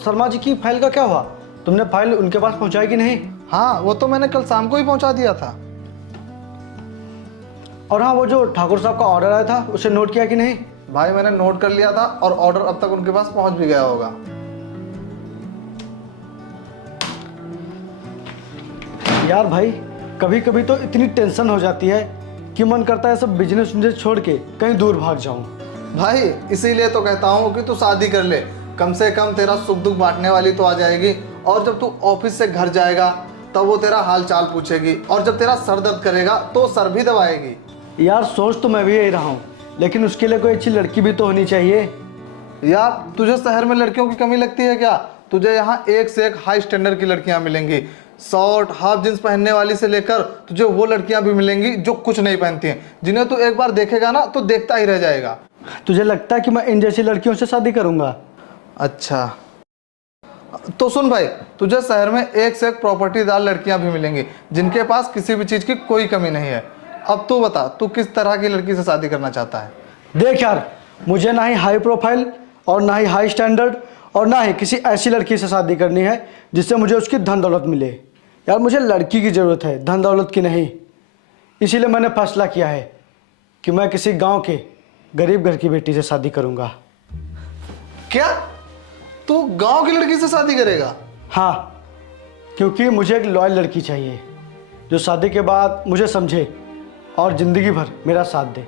शर्मा जी की फाइल का क्या हुआ? तुमने फाइल उनके पास पहुंचाई कि नहीं? हाँ, वो तो मैंने कल शाम को ही पहुंचा दिया था। और हाँ, वो जो ठाकुर साहब का ऑर्डर आया था उसे नोट किया कि नहीं? भाई मैंने नोट कर लिया था और ऑर्डर अब तक उनके पास पहुंच भी गया होगा। यार भाई, कभी कभी तो इतनी टेंशन हो जाती है कि मन करता है सब बिजनेस छोड़ के कहीं दूर भाग जाऊं। भाई इसीलिए तो कहता हूँ कि तू शादी कर ले, कम से कम तेरा सुख दुख बांटने वाली तो आ जाएगी। और जब तू ऑफिस से घर जाएगा तब वो तेरा हाल चाल पूछेगी, और जब तेरा सर दर्द करेगा तो सर भी दबाएगी। यार सोच तो मैं भी यही रहा हूँ, लेकिन उसके लिए कोई अच्छी लड़की भी तो होनी चाहिए। यार तुझे शहर में लड़कियों की कमी लगती है क्या? तुझे यहाँ एक से एक हाई स्टैंडर्ड की लड़कियां मिलेंगी। शॉर्ट हाफ जींस पहनने वाली से लेकर तुझे वो लड़कियां भी मिलेंगी जो कुछ नहीं पहनती हैं, जिन्हें तू एक बार देखेगा ना तो देखता ही रह जाएगा। तुझे लगता है कि मैं इन जैसी लड़कियों से शादी करूंगा? अच्छा तो सुन भाई, तुझे शहर में एक से एक प्रॉपर्टीदार लड़कियां भी मिलेंगी जिनके पास किसी भी चीज की कोई कमी नहीं है। अब तू बता, तू किस तरह की लड़की से शादी करना चाहता है? देख यार, मुझे ना ही हाई प्रोफाइल और ना ही हाई स्टैंडर्ड और ना ही किसी ऐसी लड़की से शादी करनी है जिससे मुझे उसकी धन दौलत मिले। यार मुझे लड़की की ज़रूरत है, धन दौलत की नहीं। इसीलिए मैंने फैसला किया है कि मैं किसी गांव के गरीब घर की बेटी से शादी करूंगा। क्या तू गांव की लड़की से शादी करेगा? हाँ, क्योंकि मुझे एक लॉयल लड़की चाहिए जो शादी के बाद मुझे समझे और ज़िंदगी भर मेरा साथ दे।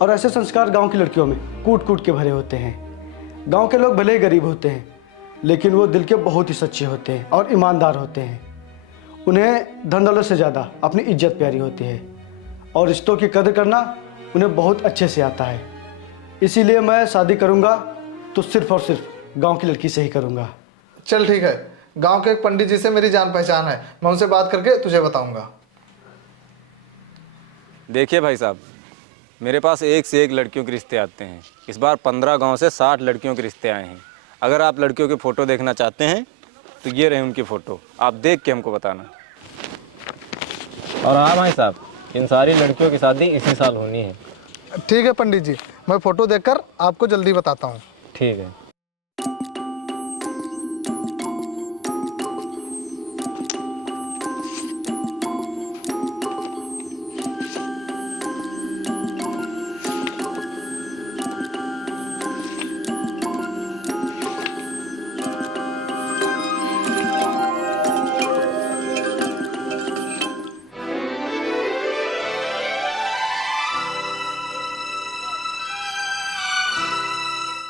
और ऐसे संस्कार गांव की लड़कियों में कूट कूट के भरे होते हैं। गांव के लोग भले ही गरीब होते हैं, लेकिन वो दिल के बहुत ही सच्चे होते हैं और ईमानदार होते हैं। उन्हें धन दौलत से ज़्यादा अपनी इज्जत प्यारी होती है और रिश्तों की कदर करना उन्हें बहुत अच्छे से आता है। इसीलिए मैं शादी करूंगा तो सिर्फ और सिर्फ गांव की लड़की से ही करूंगा। चल ठीक है, गांव के एक पंडित जी से मेरी जान पहचान है, मैं उनसे बात करके तुझे बताऊंगा। देखिए भाई साहब, मेरे पास एक से एक लड़कियों के रिश्ते आते हैं। इस बार 15 गांव से 60 लड़कियों के रिश्ते आए हैं। अगर आप लड़कियों के फ़ोटो देखना चाहते हैं तो ये रहे उनकी फ़ोटो, आप देख के हमको बताना। और हाँ भाई साहब, इन सारी लड़कियों की शादी इसी साल होनी है। ठीक है पंडित जी, मैं फ़ोटो देखकर आपको जल्दी बताता हूँ। ठीक है।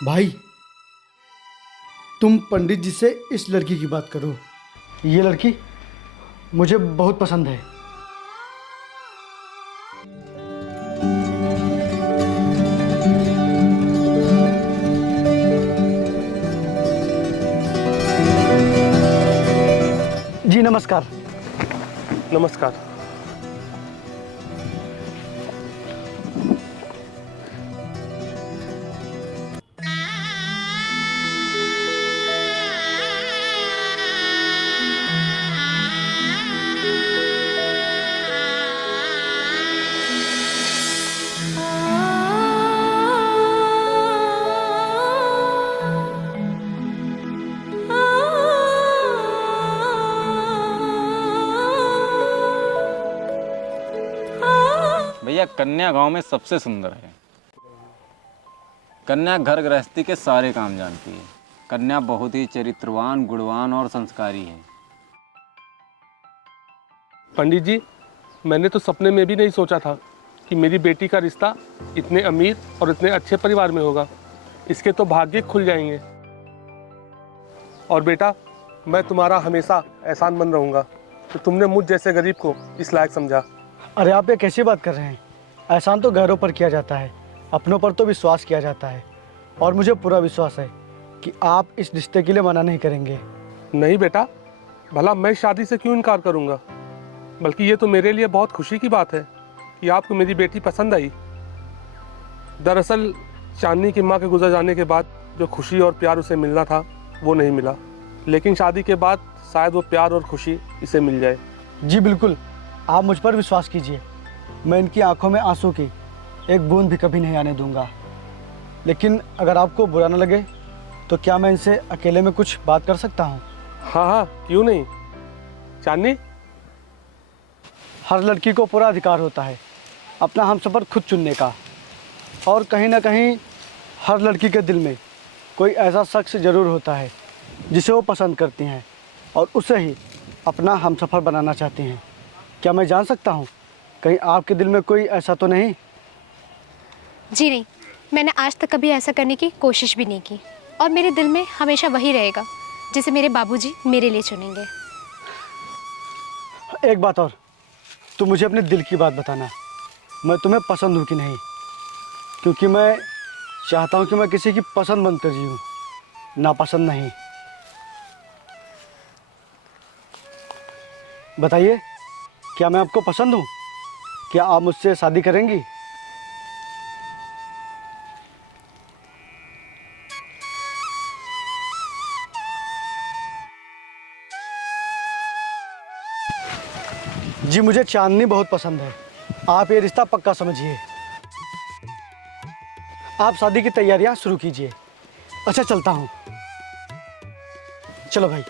भाई, तुम पंडित जी से इस लड़की की बात करो। ये लड़की मुझे बहुत पसंद है। जी नमस्कार। नमस्कार। भैया, कन्या गांव में सबसे सुंदर है। कन्या घर गृहस्थी के सारे काम जानती है। कन्या बहुत ही चरित्रवान, गुणवान और संस्कारी है। पंडित जी, मैंने तो सपने में भी नहीं सोचा था कि मेरी बेटी का रिश्ता इतने अमीर और इतने अच्छे परिवार में होगा। इसके तो भाग्य खुल जाएंगे। और बेटा, मैं तुम्हारा हमेशा एहसानमंद रहूँगा तो तुमने मुझ जैसे गरीब को इस लायक समझा। अरे आप ये कैसी बात कर रहे हैं? एहसान तो गैरों पर किया जाता है, अपनों पर तो विश्वास किया जाता है। और मुझे पूरा विश्वास है कि आप इस रिश्ते के लिए मना नहीं करेंगे। नहीं बेटा, भला मैं शादी से क्यों इनकार करूँगा? बल्कि ये तो मेरे लिए बहुत खुशी की बात है कि आपको मेरी बेटी पसंद आई। दरअसल चांदनी की माँ के गुजर जाने के बाद जो खुशी और प्यार उसे मिलना था वो नहीं मिला, लेकिन शादी के बाद शायद वो प्यार और खुशी इसे मिल जाए। जी बिल्कुल, आप मुझ पर विश्वास कीजिए। मैं इनकी आंखों में आंसू की एक बूंद भी कभी नहीं आने दूंगा। लेकिन अगर आपको बुरा न लगे तो क्या मैं इनसे अकेले में कुछ बात कर सकता हूँ? हाँ हाँ, क्यों नहीं। चांदनी, हर लड़की को पूरा अधिकार होता है अपना हमसफ़र खुद चुनने का, और कहीं ना कहीं हर लड़की के दिल में कोई ऐसा शख्स ज़रूर होता है जिसे वो पसंद करती हैं और उसे ही अपना हमसफ़र बनाना चाहती हैं। क्या मैं जान सकता हूँ कहीं आपके दिल में कोई ऐसा तो नहीं? जी नहीं, मैंने आज तक कभी ऐसा करने की कोशिश भी नहीं की, और मेरे दिल में हमेशा वही रहेगा जिसे मेरे बाबूजी मेरे लिए चुनेंगे। एक बात और, तू मुझे अपने दिल की बात बताना, मैं तुम्हें पसंद हूँ कि नहीं, क्योंकि मैं चाहता हूँ कि मैं किसी की पसंद बनकर जीऊँ, नापसंद नहीं। बताइए, क्या मैं आपको पसंद हूँ? क्या आप मुझसे शादी करेंगी? जी, मुझे चांदनी बहुत पसंद है। आप ये रिश्ता पक्का समझिए। आप शादी की तैयारियां शुरू कीजिए। अच्छा, चलता हूँ। चलो भाई।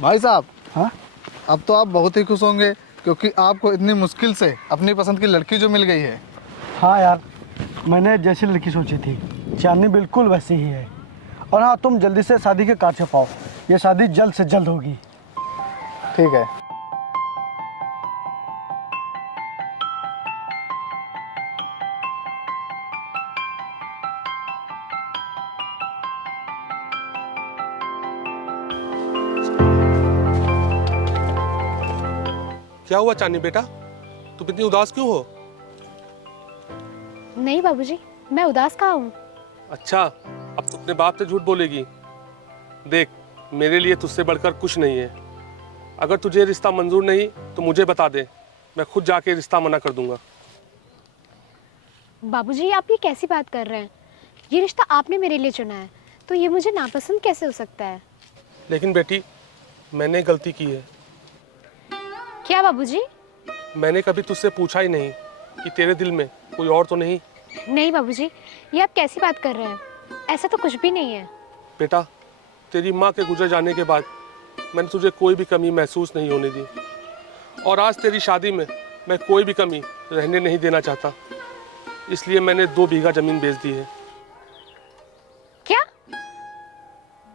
भाई साहब, हाँ? अब तो आप बहुत ही खुश होंगे क्योंकि आपको इतनी मुश्किल से अपनी पसंद की लड़की जो मिल गई है। हाँ यार, मैंने जैसी लड़की सोची थी चांदनी बिल्कुल वैसी ही है। और हाँ, तुम जल्दी से शादी के कार्ड छपाओ, ये शादी जल्द से जल्द होगी। ठीक है। क्या हुआ चांदनी बेटा, तुम इतनी उदास क्यों हो? नहीं बाबूजी, मैं उदास कहाँ हूँ। अच्छा, अब तू अपने बाप से झूठ बोलेगी। देख, मेरे लिए तुझसे बढ़कर कुछ नहीं है। अगर तुझे रिश्ता मंजूर नहीं तो मुझे बता दे, मैं खुद जाके रिश्ता मना कर दूंगा। बाबूजी, आप ये कैसी बात कर रहे हैं? ये रिश्ता आपने मेरे लिए चुना है, तो ये मुझे नापसंद कैसे हो सकता है? लेकिन बेटी, मैंने गलती की है। क्या बाबूजी? मैंने कभी तुझसे पूछा ही नहीं कि तेरे दिल में कोई और तो नहीं। नहीं बाबूजी, ये आप कैसी बात कर रहे हैं? ऐसा तो कुछ भी नहीं है। बेटा, तेरी माँ के गुजर जाने के बाद मैंने तुझे कोई भी कमी महसूस नहीं होने दी, और आज तेरी शादी में मैं कोई भी कमी रहने नहीं देना चाहता। इसलिए मैंने 2 बीघा जमीन बेच दी है। क्या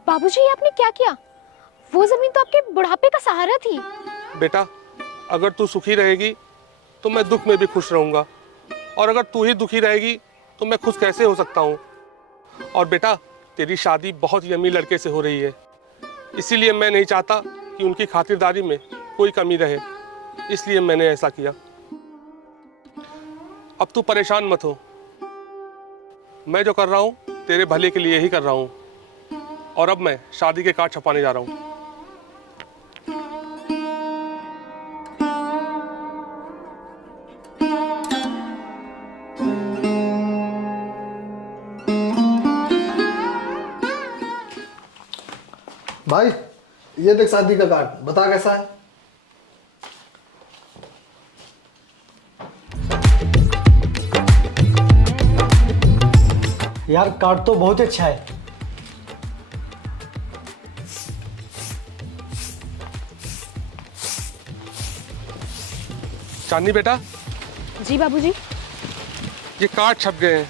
बाबूजी, ये आपने क्या किया? वो जमीन तो आपके बुढ़ापे का सहारा थी। बेटा, अगर तू सुखी रहेगी तो मैं दुख में भी खुश रहूंगा, और अगर तू ही दुखी रहेगी तो मैं खुश कैसे हो सकता हूँ? और बेटा, तेरी शादी बहुत ही अमीर लड़के से हो रही है, इसीलिए मैं नहीं चाहता कि उनकी खातिरदारी में कोई कमी रहे, इसलिए मैंने ऐसा किया। अब तू परेशान मत हो, मैं जो कर रहा हूँ तेरे भले के लिए ही कर रहा हूँ, और अब मैं शादी के कार्ड छपाने जा रहा हूँ। भाई, ये देख शादी का कार्ड, बता कैसा है? यार, कार्ड तो बहुत अच्छा है। चांदनी बेटा, जी बाबूजी। ये कार्ड छप गए हैं,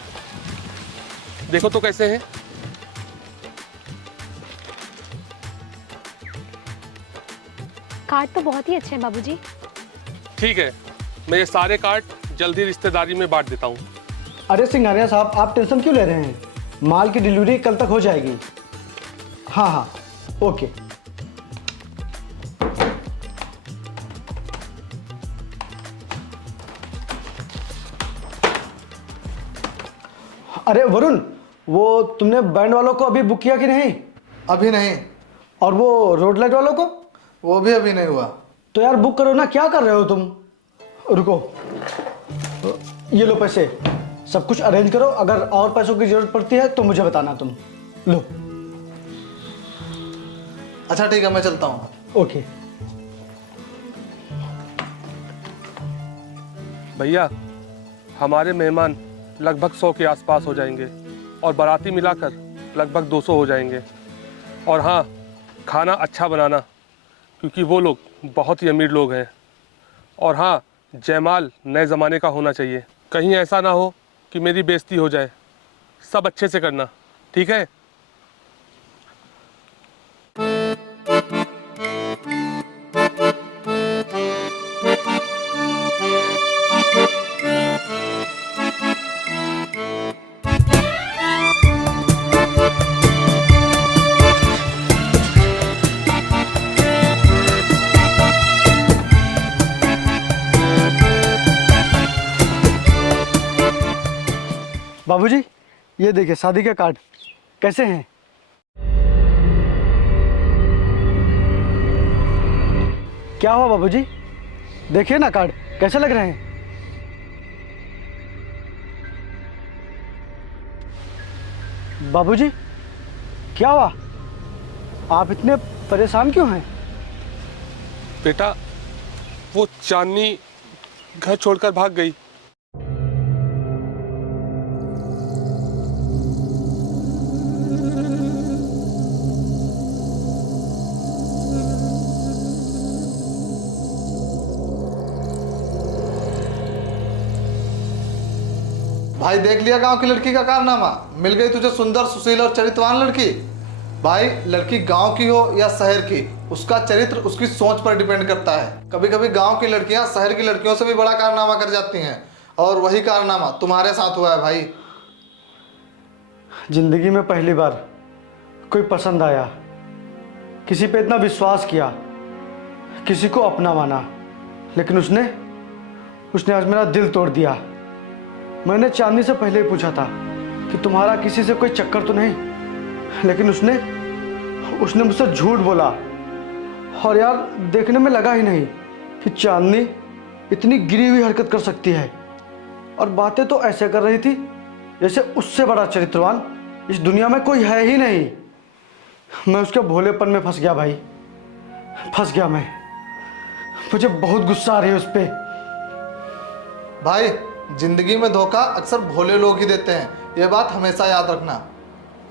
देखो तो कैसे हैं। कार्ड तो बहुत ही अच्छे हैं बाबूजी। ठीक है, मैं ये सारे कार्ड जल्दी रिश्तेदारी में बांट देता हूँ। अरे सिंघानिया साहब, आप टेंशन क्यों ले रहे हैं? माल की डिलीवरी कल तक हो जाएगी। हाँ हाँ, ओके। अरे वरुण, वो तुमने बैंड वालों को अभी बुक किया कि नहीं? अभी नहीं। और वो रोड लाइट वालों को? वो भी अभी नहीं हुआ। तो यार बुक करो ना, क्या कर रहे हो तुम? रुको, ये लो पैसे, सब कुछ अरेंज करो। अगर और पैसों की जरूरत पड़ती है तो मुझे बताना तुम। लो। अच्छा ठीक है, मैं चलता हूँ। ओके। भैया, हमारे मेहमान लगभग 100 के आसपास हो जाएंगे और बाराती मिलाकर लगभग 200 हो जाएंगे। और हाँ, खाना अच्छा बनाना, क्योंकि वो लोग बहुत ही अमीर लोग हैं। और हाँ, जयमाल नए ज़माने का होना चाहिए, कहीं ऐसा ना हो कि मेरी बेइज्जती हो जाए। सब अच्छे से करना, ठीक है? बाबूजी, ये देखिए शादी के कार्ड कैसे हैं? क्या हुआ बाबूजी? देखिए ना कार्ड कैसे लग रहे हैं? बाबूजी, क्या हुआ? आप इतने परेशान क्यों हैं? बेटा, वो चांदनी घर छोड़कर भाग गई। भाई देख लिया गांव की लड़की का कारनामा, मिल गई तुझे सुंदर, सुशील और चरित्रवान लड़की। भाई लड़की गांव की हो या शहर की, उसका चरित्र उसकी सोच पर डिपेंड करता है। कभी कभी गांव की लड़कियां शहर की लड़कियों से भी बड़ा कारनामा कर जाती हैं, और वही कारनामा तुम्हारे साथ हुआ है भाई। जिंदगी में पहली बार कोई पसंद आया, किसी पे इतना विश्वास किया, किसी को अपना माना, लेकिन उसने आज मेरा दिल तोड़ दिया। मैंने चांदनी से पहले ही पूछा था कि तुम्हारा किसी से कोई चक्कर तो नहीं, लेकिन उसने मुझसे झूठ बोला। और यार देखने में लगा ही नहीं कि चांदनी इतनी गिरी हुई हरकत कर सकती है, और बातें तो ऐसे कर रही थी जैसे उससे बड़ा चरित्रवान इस दुनिया में कोई है ही नहीं। मैं उसके भोलेपन में फंस गया भाई, फंस गया मैं। मुझे बहुत गुस्सा आ रही है उस पर। भाई जिंदगी में धोखा अक्सर भोले लोग ही देते हैं, ये बात हमेशा याद रखना।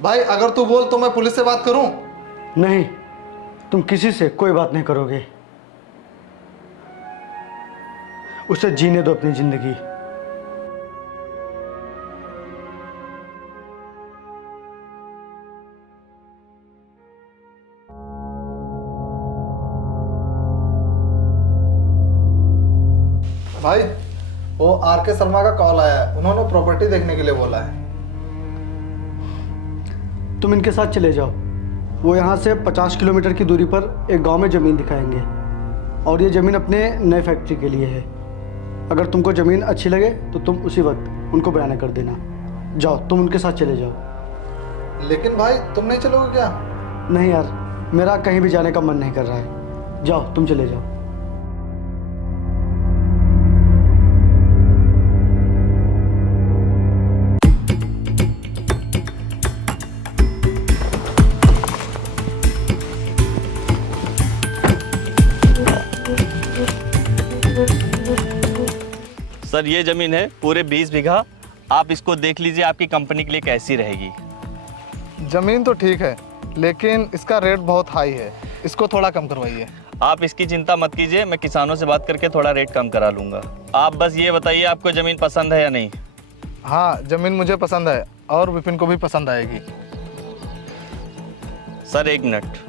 भाई अगर तू बोल तो मैं पुलिस से बात करूं? नहीं, तुम किसी से कोई बात नहीं करोगे। उसे जीने दो अपनी जिंदगी। भाई वो आर.के. शर्मा का कॉल आया है, उन्होंने प्रॉपर्टी देखने के लिए बोला है। तुम इनके साथ चले जाओ, वो यहाँ से 50 किलोमीटर की दूरी पर एक गांव में ज़मीन दिखाएंगे, और ये ज़मीन अपने नए फैक्ट्री के लिए है। अगर तुमको ज़मीन अच्छी लगे तो तुम उसी वक्त उनको बयान कर देना। जाओ, तुम उनके साथ चले जाओ। लेकिन भाई तुम नहीं चलोगे क्या? नहीं यार, मेरा कहीं भी जाने का मन नहीं कर रहा है। जाओ, तुम चले जाओ। सर ये ज़मीन है पूरे 20 बीघा, आप इसको देख लीजिए, आपकी कंपनी के लिए कैसी रहेगी। जमीन तो ठीक है, लेकिन इसका रेट बहुत हाई है, इसको थोड़ा कम करवाइए। आप इसकी चिंता मत कीजिए, मैं किसानों से बात करके थोड़ा रेट कम करा लूँगा। आप बस ये बताइए आपको ज़मीन पसंद है या नहीं? हाँ ज़मीन मुझे पसंद है, और विपिन को भी पसंद आएगी। सर एक मिनट।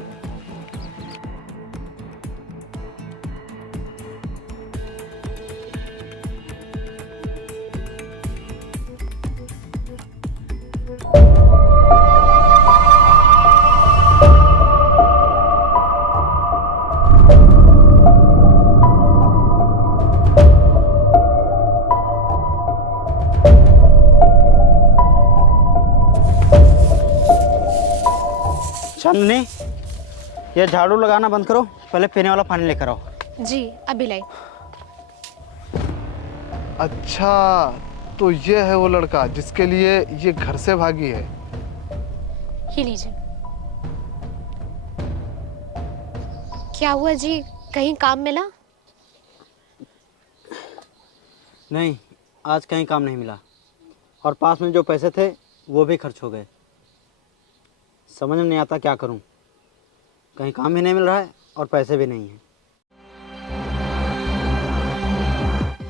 चांदनी, ये झाड़ू लगाना बंद करो, पहले पीने वाला पानी लेकर आओ। जी अभी लाई। अच्छा, तो ये है वो लड़का जिसके लिए ये घर से भागी है। ये लीजिए। क्या हुआ जी, कहीं काम मिला? नहीं, आज कहीं काम नहीं मिला और पास में जो पैसे थे वो भी खर्च हो गए। समझ में नहीं आता क्या करूं। कहीं काम भी नहीं मिल रहा है और पैसे भी नहीं हैं।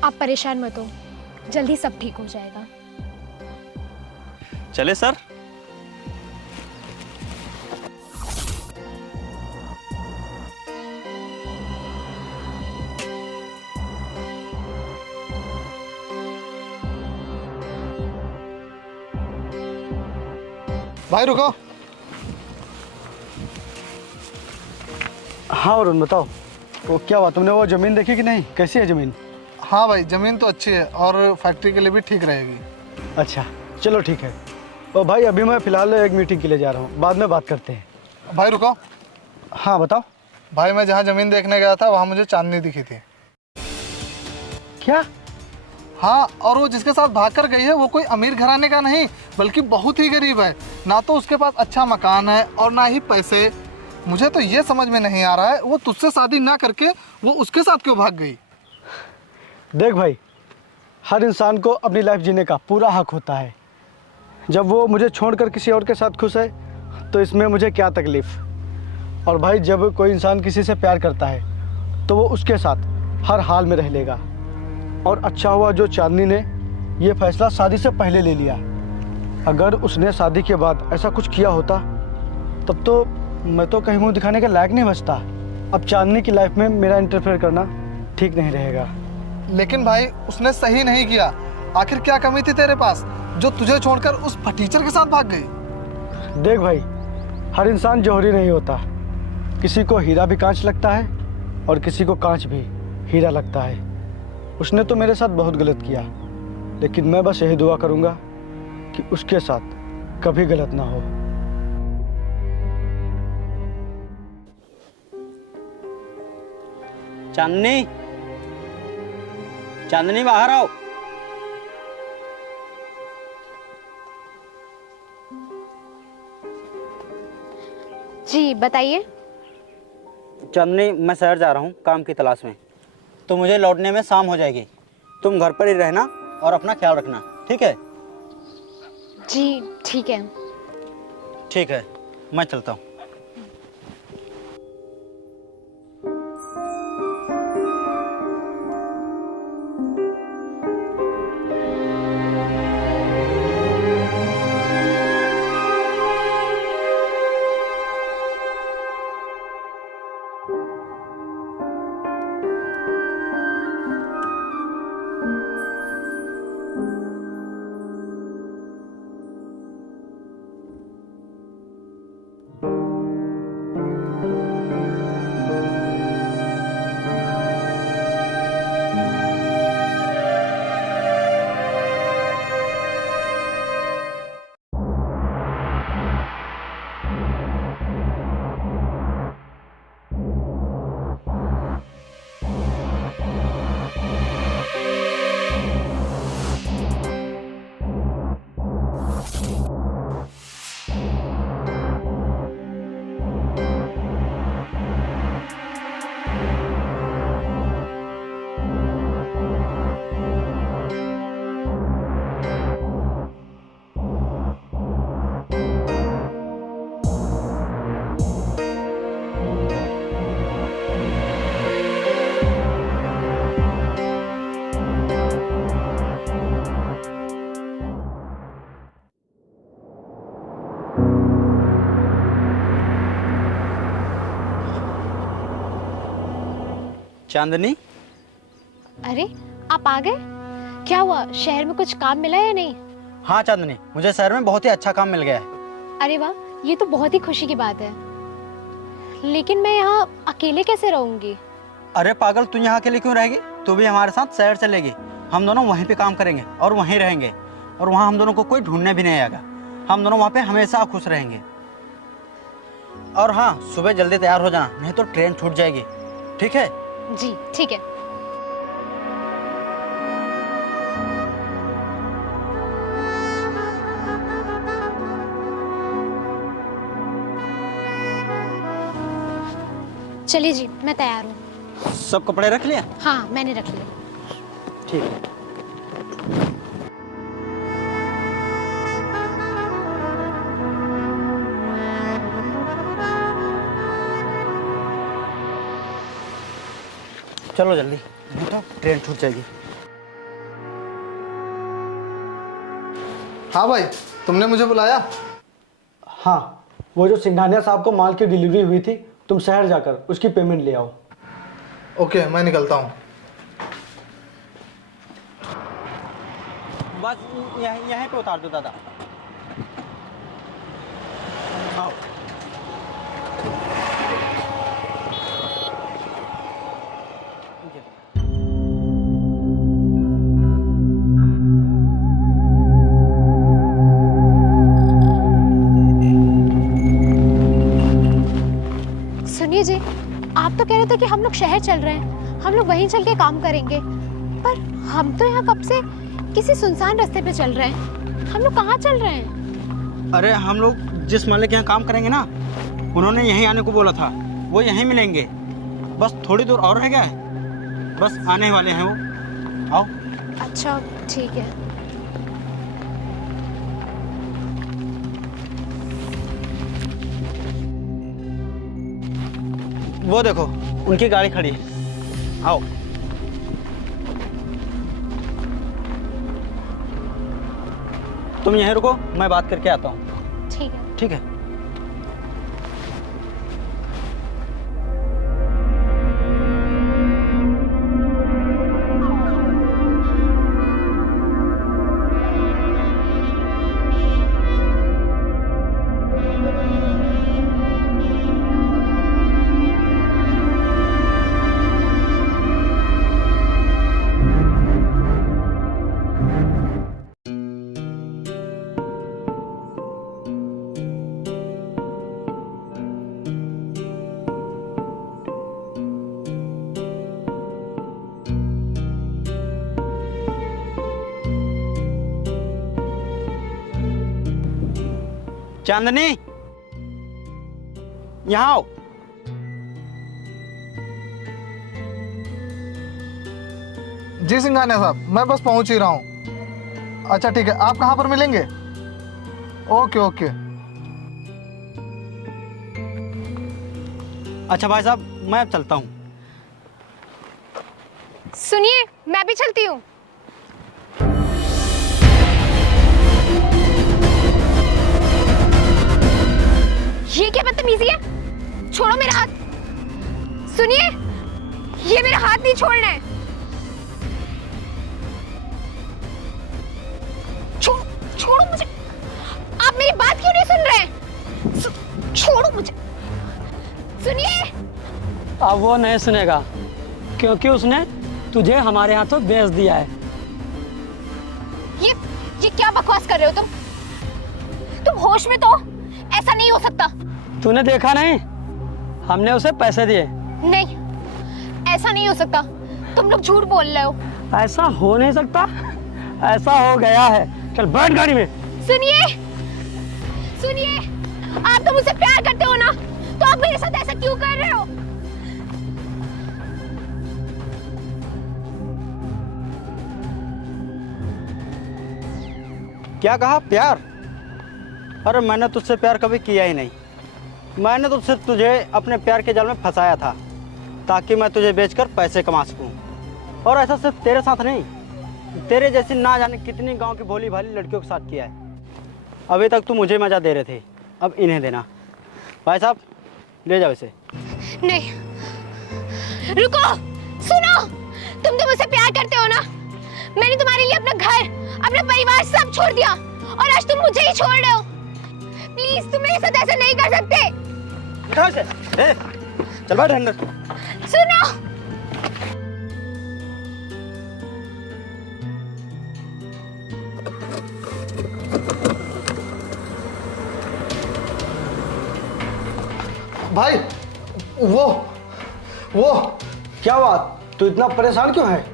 आप परेशान मत हो, जल्दी सब ठीक हो जाएगा। चले सर। भाई रुको। हाँ वरुण बताओ, वो क्या हुआ? तुमने वो ज़मीन देखी कि नहीं? कैसी है ज़मीन? हाँ भाई, ज़मीन तो अच्छी है और फैक्ट्री के लिए भी ठीक रहेगी। अच्छा चलो ठीक है। तो भाई अभी मैं फ़िलहाल एक मीटिंग के लिए जा रहा हूँ, बाद में बात करते हैं। भाई रुको। हाँ बताओ। भाई मैं जहाँ ज़मीन देखने गया था वहाँ मुझे चांदनी दिखी थी। क्या? हाँ, और वो जिसके साथ भाग कर गई है वो कोई अमीर घराने का नहीं बल्कि बहुत ही गरीब है। ना तो उसके पास अच्छा मकान है और ना ही पैसे। मुझे तो ये समझ में नहीं आ रहा है वो तुझसे शादी ना करके वो उसके साथ क्यों भाग गई। देख भाई, हर इंसान को अपनी लाइफ जीने का पूरा हक होता है। जब वो मुझे छोड़कर किसी और के साथ खुश है तो इसमें मुझे क्या तकलीफ़। और भाई जब कोई इंसान किसी से प्यार करता है तो वो उसके साथ हर हाल में रह लेगा। और अच्छा हुआ जो चांदनी ने ये फैसला शादी से पहले ले लिया। अगर उसने शादी के बाद ऐसा कुछ किया होता तब तो मैं तो कहीं मुंह दिखाने के लायक नहीं बचता। अब चांदनी की लाइफ में मेरा इंटरफेयर करना ठीक नहीं रहेगा। लेकिन भाई उसने सही नहीं किया। आखिर क्या कमी थी तेरे पास जो तुझे छोड़कर उस फटीचर के साथ भाग गई। देख भाई, हर इंसान जौहरी नहीं होता। किसी को हीरा भी कांच लगता है और किसी को कांच भी हीरा लगता है। उसने तो मेरे साथ बहुत गलत किया, लेकिन मैं बस यही दुआ करूंगा कि उसके साथ कभी गलत ना हो। चांदनी, चांदनी बाहर आओ। जी बताइए। चांदनी, मैं शहर जा रहा हूँ काम की तलाश में, तो मुझे लौटने में शाम हो जाएगी। तुम घर पर ही रहना और अपना ख्याल रखना, ठीक है? जी ठीक है। ठीक है, मैं चलता हूँ। चांदनी, अरे आप आ गए? क्या हुआ, शहर में कुछ काम मिला या नहीं? हाँ चांदनी, मुझे शहर में बहुत ही अच्छा काम मिल गया है। अरे वाह, ये तो बहुत ही खुशी की बात है। लेकिन मैं यहाँ अकेले कैसे रहूंगी? अरे पागल, तू यहाँ अकेले क्यों रहेगी? तू भी हमारे साथ शहर चलेगी। हम दोनों वहीं पे काम करेंगे और वहीं रहेंगे, और वहाँ हम दोनों को कोई ढूंढने भी नहीं आएगा। हम दोनों वहाँ पे हमेशा खुश रहेंगे। और हाँ, सुबह जल्दी तैयार हो जाना, नहीं तो ट्रेन छूट जाएगी, ठीक है? जी ठीक है। चलिए जी, मैं तैयार हूँ। सब कपड़े रख लिया? हाँ, मैंने रख लिया। ठीक है। चलो जल्दी, नहीं तो ट्रेन छूट जाएगी। हाँ भाई, तुमने मुझे बुलाया? हाँ, वो जो सिंघानिया साहब को माल की डिलीवरी हुई थी, तुम शहर जाकर उसकी पेमेंट ले आओ। ओके, मैं निकलता हूँ। बस यहीं पे उतार दो दादा। आओ। सुनिए जी, आप तो कह रहे थे कि हम लोग शहर चल रहे हैं, हम लोग वहीं चल के काम करेंगे, पर हम तो यहाँ कब से किसी सुनसान रास्ते पे चल रहे हैं। हम लोग कहाँ चल रहे हैं? अरे हम लोग जिस मालिक के यहाँ काम करेंगे ना, उन्होंने यहीं आने को बोला था, वो यहीं मिलेंगे। बस थोड़ी दूर और रह गया है, बस आने वाले हैं वो। आओ। अच्छा, ठीक है। वो देखो, उनकी गाड़ी खड़ी है। आओ। तुम यहीं रुको, मैं बात करके आता हूँ। ठीक है। ठीक है। चांदनी, यहाँ आओ। जी सिंघानिया साहब, मैं बस पहुंच ही रहा हूँ। अच्छा ठीक है, आप कहाँ पर मिलेंगे? Okay okay. अच्छा भाई साहब, मैं अब चलता हूँ। सुनिए, मैं भी चलती हूँ। ये क्या बदतमीजी है? छोड़ो मेरा हाथ। सुनिए, ये मेरा हाथ नहीं छोड़ना है। छोड़ो मुझे। आप मेरी बात क्यों नहीं सुन रहे? छोड़ो मुझे। सुनिए। अब वो नहीं सुनेगा, क्योंकि उसने तुझे हमारे हाथों बेच दिया है। ये क्या बकवास कर रहे हो तुम होश में तो? ऐसा नहीं हो सकता। तूने देखा नहीं, हमने उसे पैसे दिए। नहीं, ऐसा नहीं हो सकता। तुम लोग झूठ बोल रहे हो। ऐसा हो नहीं सकता, ऐसा हो गया है। चल बैठ गाड़ी में। सुनिए, सुनिए, आप तो मुझसे प्यार करते हो ना, तो आप मेरे साथ ऐसा क्यों कर रहे हो? क्या कहा? प्यार? अरे मैंने तुझसे प्यार कभी किया ही नहीं। मैंने तो सिर्फ तुझे अपने प्यार के जाल में फंसाया था, ताकि मैं तुझे बेचकर पैसे कमा सकूं। और ऐसा सिर्फ तेरे साथ नहीं, तेरे जैसी ना जाने कितनी गांव की भोली भाली लड़कियों के साथ किया है। अभी तक तू मुझे मजा दे रहे थे, अब इन्हें देना। भाई साहब, ले जाओ इसे। नहीं, रुको, सुनो। तुम तो मुझसे प्यार करते हो ना। मैंने तुम्हारे लिए अपना घर, अपना परिवार सब छोड़ दिया, और आज तुम मुझे ही छोड़ रहे हो। प्लीज, तुम मेरे साथ ऐसा नहीं कर सकते। चल बैठ अंदर। सुनो। भाई, वो क्या बात, तू इतना परेशान क्यों है?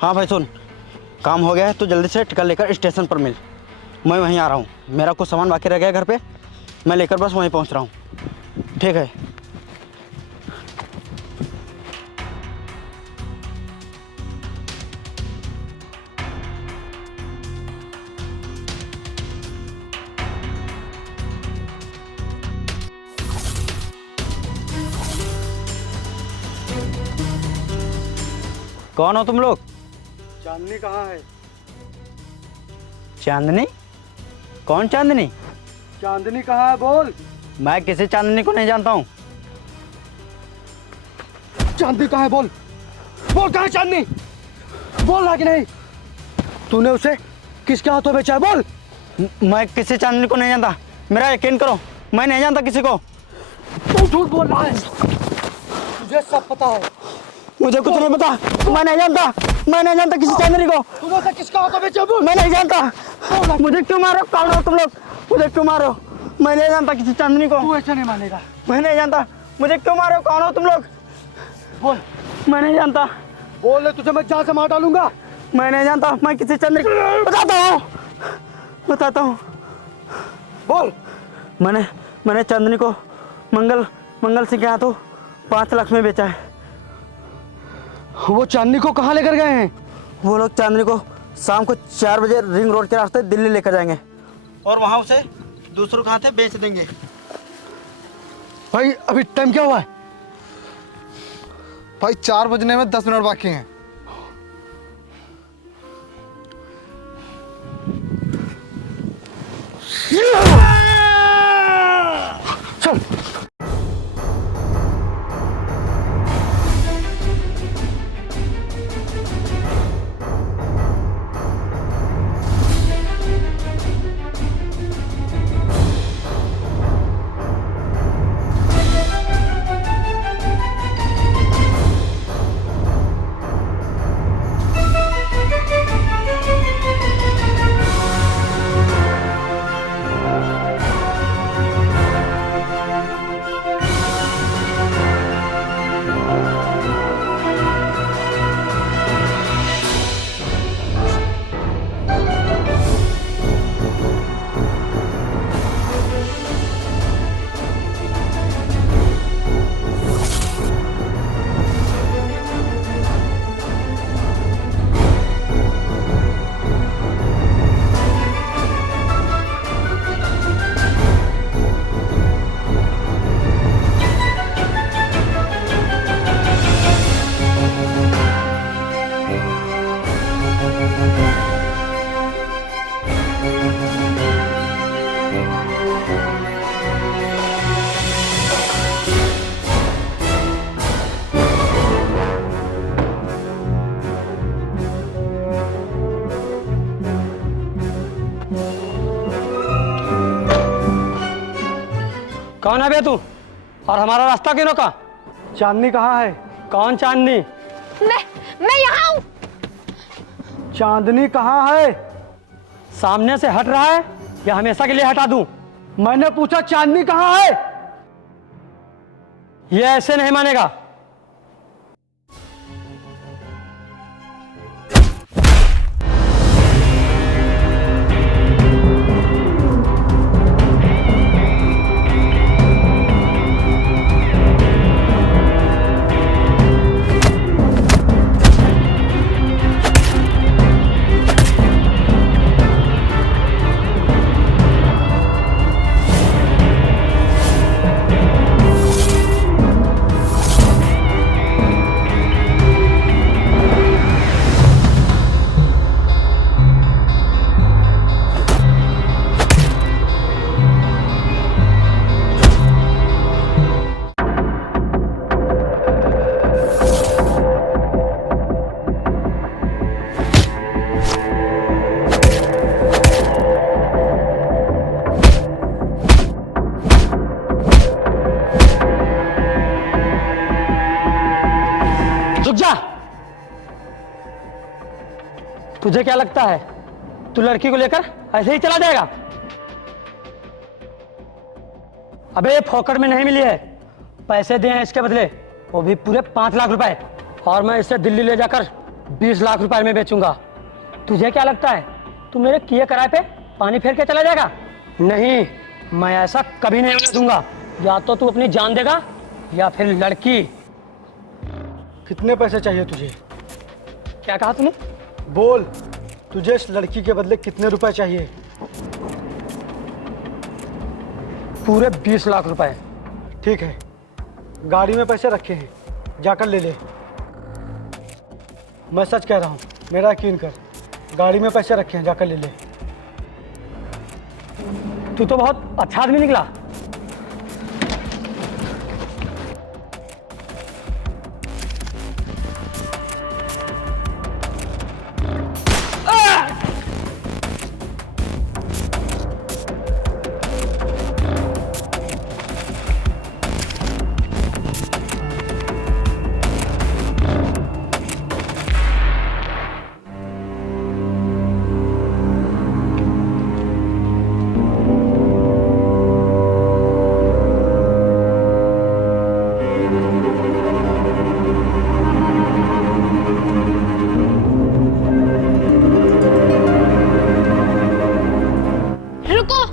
हाँ भाई सुन, काम हो गया है तो जल्दी से टिकट लेकर स्टेशन पर मिल। मैं वहीं आ रहा हूँ, मेरा कुछ सामान बाकी रह गया घर पे, मैं लेकर बस वहीं पहुँच रहा हूँ। ठीक है। कौन हो तुम लोग? चांदनी कहाँ है? चांदनी? कौन चांदनी? चांदनी कहाँ है बोल। मैं किसी चांदनी को नहीं जानता हूँ। चांदनी कहाँ है बोल, बोल कहाँ है चांदनी, बोल रहा कि नहीं? तूने उसे किसके हाथों बेचा है बोल। मैं किसी चांदनी को नहीं जानता, मेरा यकीन करो, मैं नहीं जानता किसी को। तू झूठ बोल रहा है, तुझे सब पता है। मुझे कुछ नहीं पता, मैं नहीं जानता, मैं नहीं जानता किसी चांदनी को। तूने उसे किसके हाथों बेचा बोल। मैं नहीं जानता। मुझे क्यों मारो, कौन हो तुम लोग, मुझे क्यों मारो? मैं नहीं जानता किसी चांदनी को। तू ऐसा नहीं मानेगा। मैं नहीं जानता, मुझे क्यों मारो, कौन हो तुम लोग? बोल। मैं नहीं जानता। बोल ले, तुझे मैं जान से मार डालूंगा। मैं नहीं जानता, मैं किसी चांदनी को बताता हूँ। बोल। मैंने चांदनी को मंगल सिंह के हाथों 5 लाख में बेचा है। वो चांदनी को कहाँ लेकर गए हैं? वो लोग चांदनी को शाम को 4 बजे रिंग रोड के रास्ते दिल्ली लेकर जाएंगे और वहाँ उसे दूसरों के हाथे बेच देंगे। भाई अभी टाइम क्या हुआ है? भाई 4 बजने में 10 मिनट बाकी हैं। चल। कौन है बे तू, और हमारा रास्ता क्यों रोका? चांदनी कहाँ है? कौन चांदनी? मैं यहाँ हूँ। चांदनी कहाँ है? सामने से हट रहा है या हमेशा के लिए हटा दूं? मैंने पूछा चांदनी कहाँ है? ये ऐसे नहीं मानेगा। तुझे क्या लगता है तू लड़की को लेकर ऐसे ही चला जाएगा? अबे ये फोकट में नहीं मिली है, पैसे दिए हैं इसके बदले, वो भी पूरे 5 लाख रुपए, और मैं इसे दिल्ली ले जाकर 20 लाख रुपए में बेचूंगा। तुझे क्या लगता है तू मेरे किए कराए पे पानी फेर के चला जाएगा? नहीं, मैं ऐसा कभी नहीं होने दूंगा। या तो तू अपनी जान देगा या फिर लड़की। कितने पैसे चाहिए तुझे? क्या कहा तूने? बोल, तुझे इस लड़की के बदले कितने रुपए चाहिए? पूरे 20 लाख रुपए। ठीक है, गाड़ी में पैसे रखे हैं, जाकर ले ले। मैं सच कह रहा हूँ, मेरा यकीन कर। गाड़ी में पैसे रखे हैं, जाकर ले ले। तू तो बहुत अच्छा आदमी निकला। रुको।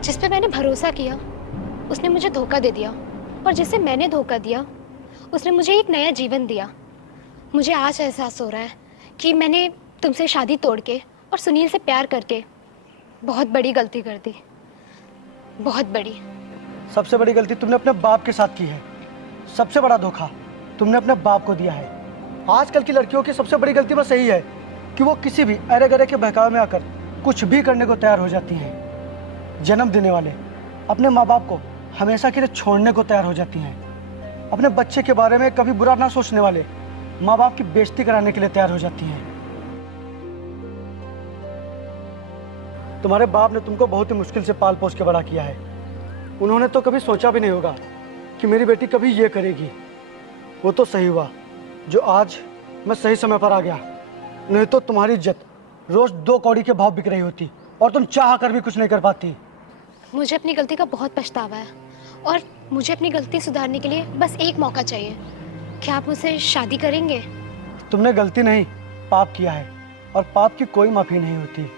जिस पे मैंने भरोसा किया उसने मुझे धोखा दे दिया, और जिसे मैंने धोखा दिया उसने मुझे एक नया जीवन दिया। मुझे आज एहसास हो रहा है कि मैंने तुमसे शादी तोड़ के और सुनील से प्यार करके बहुत बड़ी गलती कर दी, बहुत बड़ी। सबसे बड़ी गलती तुमने अपने बाप के साथ की है। सबसे बड़ा धोखा तुमने अपने बाप को दिया है। आजकल की लड़कियों की सबसे बड़ी गलती बस यही है कि वो किसी भी अरे गरे के बहकावे में आकर कुछ भी करने को तैयार हो जाती हैं। जन्म देने वाले अपने माँ बाप को हमेशा के लिए छोड़ने को तैयार हो जाती हैं। अपने बच्चे के बारे में कभी बुरा ना सोचने वाले माँ बाप की बेइज्जती कराने के लिए तैयार हो जाती हैं। तुम्हारे बाप ने तुमको बहुत ही मुश्किल से पाल पोस के बड़ा किया है। उन्होंने तो कभी सोचा भी नहीं होगा कि मेरी बेटी कभी ये करेगी। वो तो सही हुआ जो आज मैं सही समय पर आ गया, नहीं तो तुम्हारी इज्जत रोज 2 कौड़ी के भाव बिक रही होती और तुम चाह कर भी कुछ नहीं कर पाती। मुझे अपनी गलती का बहुत पछतावा है और मुझे अपनी गलती सुधारने के लिए बस एक मौका चाहिए। क्या आप मुझसे शादी करेंगे? तुमने गलती नहीं, पाप किया है और पाप की कोई माफी नहीं होती।